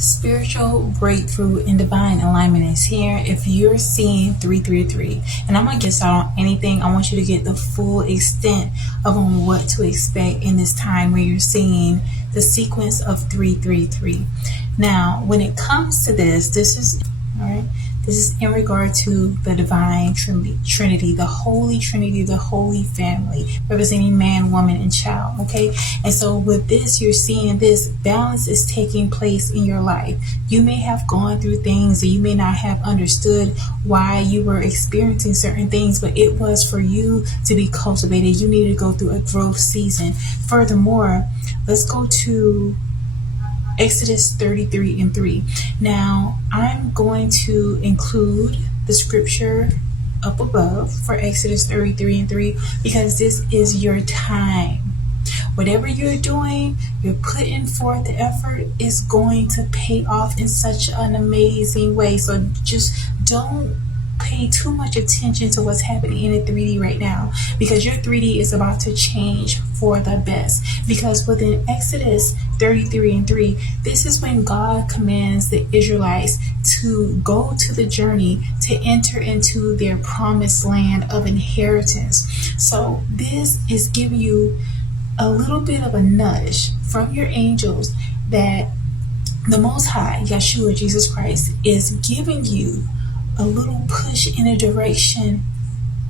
Spiritual breakthrough and divine alignment is here if you're seeing 333. And I'm going to get started on anything. I want you to get the full extent of what to expect in this time where you're seeing the sequence of 333. Now, when it comes to this is all right. This is in regard to the divine Trinity, the Holy Trinity, the Holy Family, representing man, woman, and child. Okay, and so with this, you're seeing this balance is taking place in your life. You may have gone through things, or you may not have understood why you were experiencing certain things, but it was for you to be cultivated. You needed to go through a growth season. Furthermore, let's go to Exodus 33:3. Now, I'm going to include the scripture up above for Exodus 33:3 because this is your time. Whatever you're doing, you're putting forth the effort is going to pay off in such an amazing way. So just don't pay too much attention to what's happening in the 3D right now, because your 3D is about to change for the best. Because within Exodus 33:3, this is when God commands the Israelites to go to the journey to enter into their promised land of inheritance. So this is giving you a little bit of a nudge from your angels that the Most High, Yahshuah, Jesus Christ, is giving you a little push in a direction.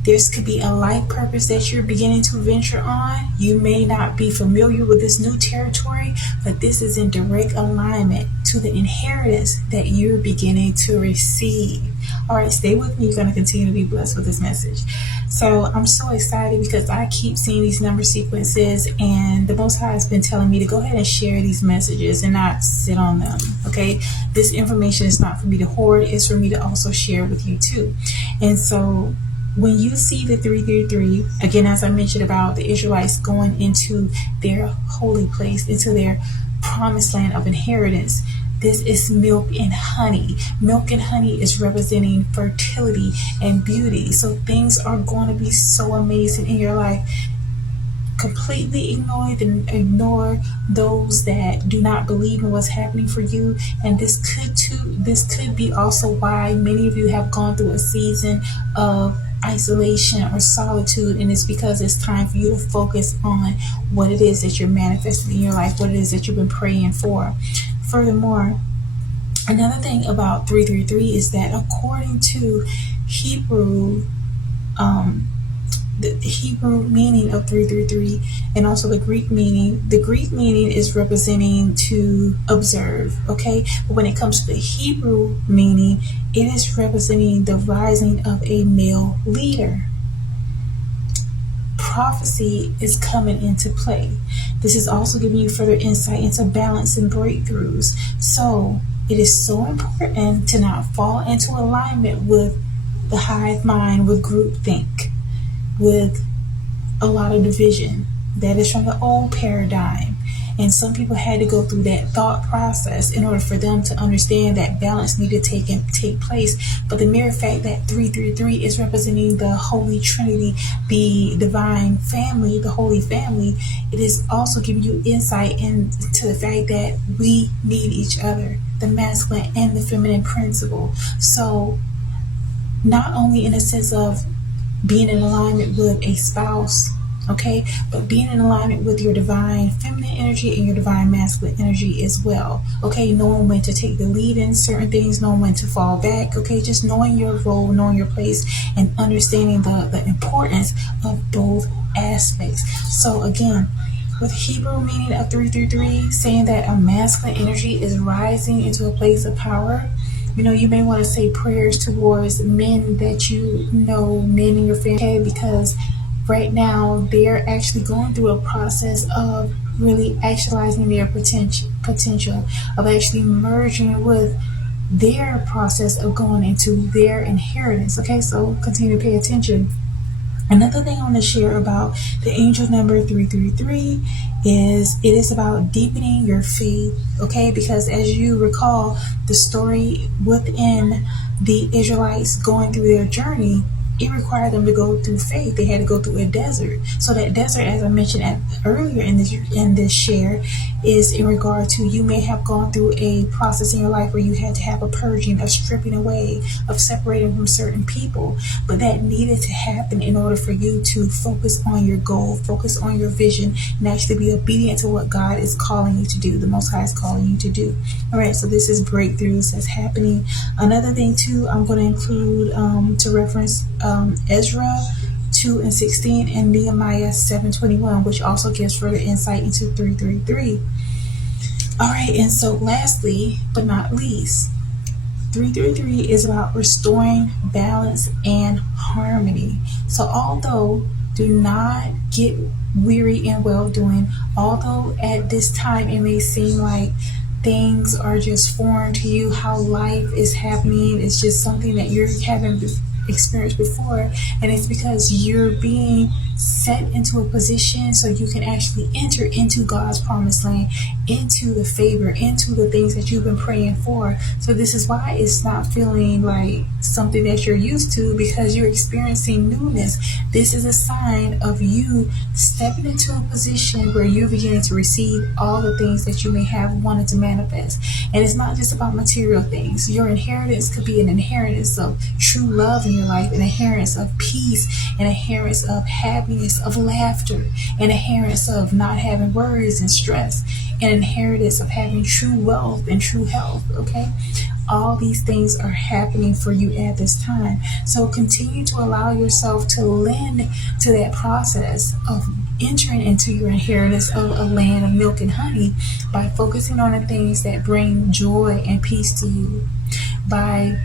This could be a life purpose that you're beginning to venture on. You may not be familiar with this new territory, but this is in direct alignment to the inheritance that you're beginning to receive. All right, stay with me. You're going to continue to be blessed with this message. So I'm so excited because I keep seeing these number sequences, and the Most High has been telling me to go ahead and share these messages and not sit on them. Okay, this information is not for me to hoard, it's for me to also share with you too. And so when you see the 333, again, as I mentioned about the Israelites going into their holy place, into their promised land of inheritance, this is milk and honey. Milk and honey is representing fertility and beauty. So things are going to be so amazing in your life. Completely ignore those that do not believe in what's happening for you. And this could be also why many of you have gone through a season of isolation or solitude, and it's because it's time for you to focus on what it is that you're manifesting in your life, what it is that you've been praying for. Furthermore, another thing about 333 is that according to Hebrew, the Hebrew meaning of 333 and also the Greek meaning is representing to observe, okay? But when it comes to the Hebrew meaning, it is representing the rising of a male leader. Prophecy is coming into play. This is also giving you further insight into balance and breakthroughs. So it is so important to not fall into alignment with the hive mind, with groupthink, with a lot of division. That is from the old paradigm. And some people had to go through that thought process in order for them to understand that balance needed to take place. But the mere fact that 333 is representing the Holy Trinity, the divine family, the Holy Family, it is also giving you insight into the fact that we need each other, the masculine and the feminine principle. So not only in a sense of being in alignment with a spouse, okay, but being in alignment with your divine feminine energy and your divine masculine energy as well, okay, knowing when to take the lead in certain things, knowing when to fall back, okay, just knowing your role, knowing your place, and understanding the importance of both aspects. So again, with Hebrew meaning of 333, saying that a masculine energy is rising into a place of power, you know, you may want to say prayers towards men that you know, men in your family, because right now they're actually going through a process of really actualizing their potential of actually merging with their process of going into their inheritance. Okay, so continue to pay attention. Another thing I want to share about the angel number 333 is it is about deepening your faith, okay? Because as you recall, the story within the Israelites going through their journey, it required them to go through faith. They had to go through a desert. So that desert, as I mentioned earlier in this share, is in regard to, you may have gone through a process in your life where you had to have a purging, of stripping away, of separating from certain people. But that needed to happen in order for you to focus on your goal, focus on your vision, and actually be obedient to what God is calling you to do, the Most High is calling you to do. All right, so this is breakthroughs that's happening. Another thing too, I'm going to include to reference Ezra 2:16 and Nehemiah 7:21, which also gives further insight into 333. All right, and so lastly but not least, 333 is about restoring balance and harmony. So although, do not get weary in well doing, although at this time it may seem like things are just foreign to you, how life is happening, it's just something that you haven't experienced before, and it's because you're being set into a position so you can actually enter into God's promised land, into the favor, into the things that you've been praying for. So this is why it's not feeling like something that you're used to, because you're experiencing newness. This is a sign of you stepping into a position where you're beginning to receive all the things that you may have wanted to manifest. And it's not just about material things. Your inheritance could be an inheritance of true love in your life, an inheritance of peace, an inheritance of happiness, of laughter, an inheritance of not having worries and stress, an inheritance of having true wealth and true health. Okay, all these things are happening for you at this time. So continue to allow yourself to lend to that process of entering into your inheritance of a land of milk and honey, by focusing on the things that bring joy and peace to you, by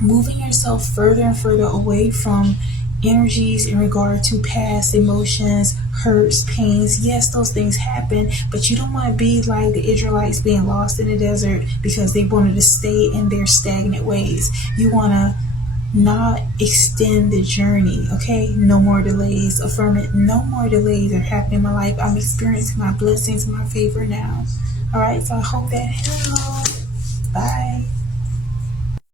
moving yourself further and further away from energies in regard to past emotions, hurts, pains. Yes, those things happen, but you don't want to be like the Israelites being lost in the desert because they wanted to stay in their stagnant ways. You want to not extend the journey. Okay, no more delays. Affirm it. No more delays are happening in my life. I'm experiencing my blessings and my favor now. All right, so I hope that helped. Bye.